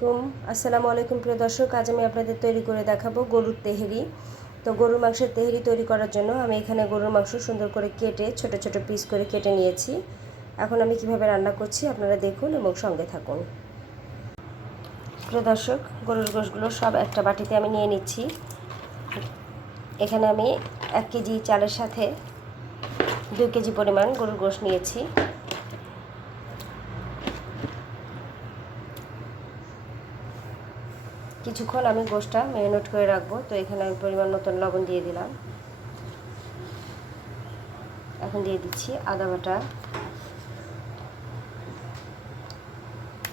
আসসালামু আলাইকুম প্রিয় দর্শক। আজ আমি আপনাদের তৈরি করে দেখাবো গরুর তেহেরি। তো গরুর মাংসের তেহেরি তৈরি করার জন্য আমি এখানে গরুর মাংস সুন্দর করে কেটে ছোট ছোট পিস করে কেটে নিয়েছি। এখন আমি কিভাবে রান্না করছি আপনারা দেখুন এবং সঙ্গে থাকুন। প্রিয় দর্শক, গরুর গোশগুলো সব একটা বাটিতে আমি নিয়ে নিচ্ছি। এখানে আমি 1 কেজি চালের সাথে 2 কেজি পরিমাণ গরুর গোশ নিয়েছি। কিছুক্ষণ আমি গোশটা ম্যারিনেট করে রাখবো। তো এখানে আমি পরিমাণ মতন লবণ দিয়ে দিলাম। এখন দিয়ে দিচ্ছি আদা বাটা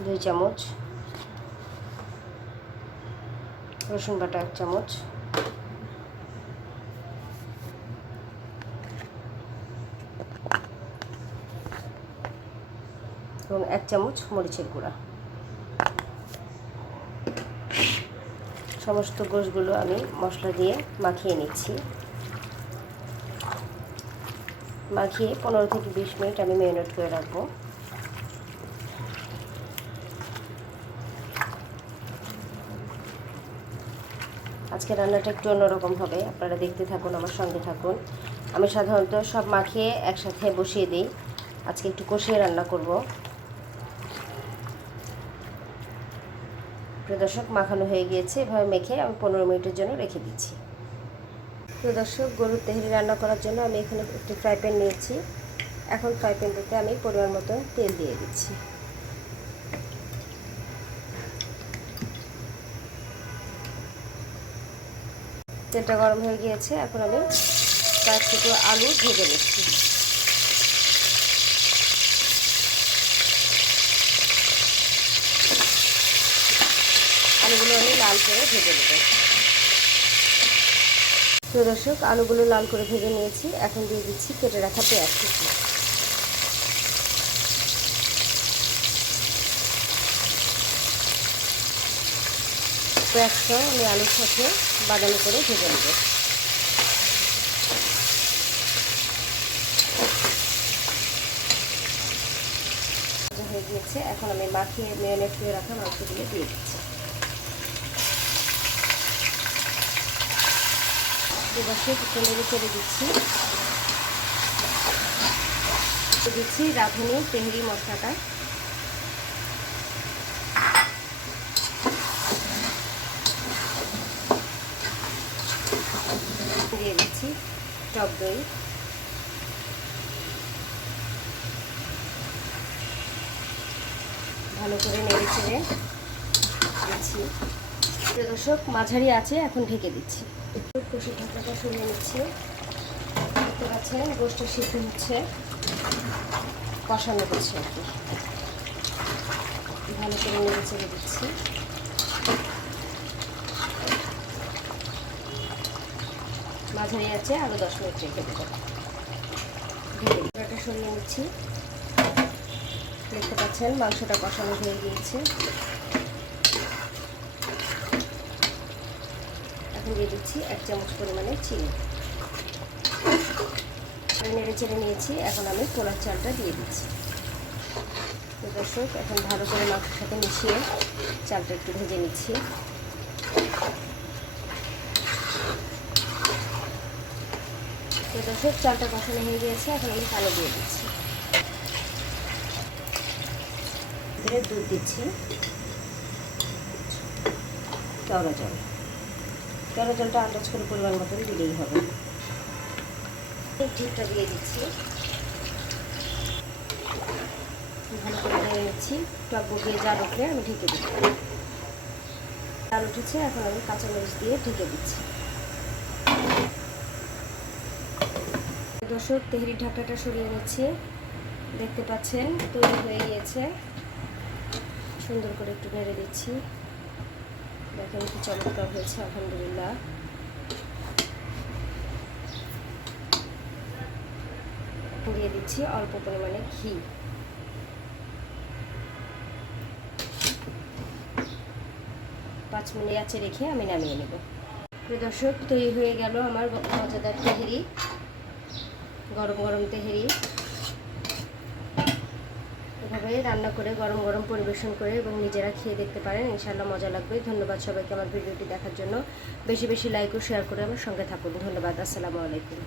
2 চামচ, রসুন বাটা 1 চামচ, এবং 1 চামচ মরিচের গুঁড়া। সমস্ত গোশগুলো আমি মশলা দিয়ে মাখিয়ে নিচ্ছি। মাখিয়ে 15 থেকে 20 মিনিট আমি ম্যারিনেট করে রাখবো। আজকে রান্নাটা একটু অন্যরকম হবে, আপনারা দেখতে থাকুন, আমার সঙ্গে থাকুন। আমি সাধারণত সব মাখিয়ে একসাথে বসিয়ে দিই, আজকে একটু কষিয়ে রান্না করব। প্রিয় দর্শক, মাখানো হয়ে গিয়েছে। এভাবে মেখে আমি 15 মিনিটের জন্য রেখে দিচ্ছি। প্রিয় দর্শক, গরুর তেহেরি রান্না করার জন্য আমি এখানে একটি ফ্রাই প্যান নিয়েছি। এখন ফ্রাই প্যানটিতে আমি পরিমাণ মতো তেল দিয়ে দিচ্ছি। তেলটা গরম হয়ে গিয়েছে। এখন আমি কয়েক টুকরো আলু ভেজে নিচ্ছি। আলুগুলো আমি লাল করে ভেজে নেব। প্রিয় দর্শক, আলুগুলো লাল করে ভেজে নিয়েছি। এখন দিয়ে দিচ্ছি কেটে রাখা পেঁয়াজ কুচি। পেঁয়াজটাও আমি আলুর সাথে বাদামি করে ভেজে নেব। হয়ে গিয়েছে। এখন আমি মাখিয়ে ম্যারিনেট করে রাখা মাংসগুলো দিয়ে দিচ্ছি। এবার একটু নেড়ে চেড়ে দিচ্ছি। দিচ্ছি রাঁধুনি তেহেরি মশলাটা। দিয়ে দিচ্ছি টক দই, ভালো করে নেড়ে চেড়ে দিচ্ছি। দর্শক, মাঝারি আছে, এখন ঢেকে দিচ্ছি। কষি ঢাকাটা সরিয়ে নিচ্ছি। দেখতে পাচ্ছেন গোশটা সিদ্ধ হচ্ছে, কষানো হচ্ছে আর কি। ভালো করে নেড়ে চেড়ে দিচ্ছি। মাঝারি আছে, আরও 10 মিনিট রেখে দেবো। ঢাকাটা সরিয়ে নিচ্ছি। দেখতে পাচ্ছেন মাংসটা কষানো হয়ে গিয়েছে। এখন দিয়ে দিচ্ছি 1 চামচ পরিমাণে চিনি। নেড়ে চেড়ে নিয়েছি। এখন আমি ছোলার চালটা দিয়ে দিচ্ছি। তো দর্শক, এখন ভালো করে মাংসের সাথে মিশিয়ে চালটা একটু ভেজে নিচ্ছি। তো দর্শক, চালটা কষানো হয়ে গিয়েছে। এখন আমি পানি দিয়ে দিচ্ছি। দুধ দিচ্ছি, কেওড়া জল। কেওড়া জলটা আন্দাজ করে পরিমাণ মতন দিলেই হবে। ঘিটা দিয়ে দিচ্ছি। ভালো করে নেড়ে নিচ্ছি। টক বগিয়ে জাল উঠলে আমি ঢেকে দিচ্ছি। জাল উঠেছে, এখন আমি কাঁচামরিচ দিয়ে ঢেকে দিচ্ছি। দর্শক, তেহেরি ঢাকাটা সরিয়ে নিচ্ছি। দেখতে পাচ্ছেন তৈরি হয়ে গিয়েছে। সুন্দর করে একটু নেড়ে দিচ্ছি। দেখেন কি চমৎকার হয়েছে, আলহামদুলিল্লাহ। দিয়ে দিচ্ছি অল্প পরিমাণে ঘি। পাঁচ মিনিট আছে রেখে আমি নামিয়ে নেব। প্রিয় দর্শক, তৈরি হয়ে গেল আমার মজাদার তেহেরি, গরম গরম তেহেরি। এভাবে এভাবে রান্না করে গরম গরম পরিবেশন করে এবং নিজেরা খেয়ে দেখতে পারেন, ইনশাআল্লাহ মজা লাগবে। ধন্যবাদ সবাইকে আমার ভিডিওটি দেখার জন্য। বেশি বেশি লাইক ও শেয়ার করে আমার সঙ্গে থাকুন। ধন্যবাদ। আসসালামু আলাইকুম।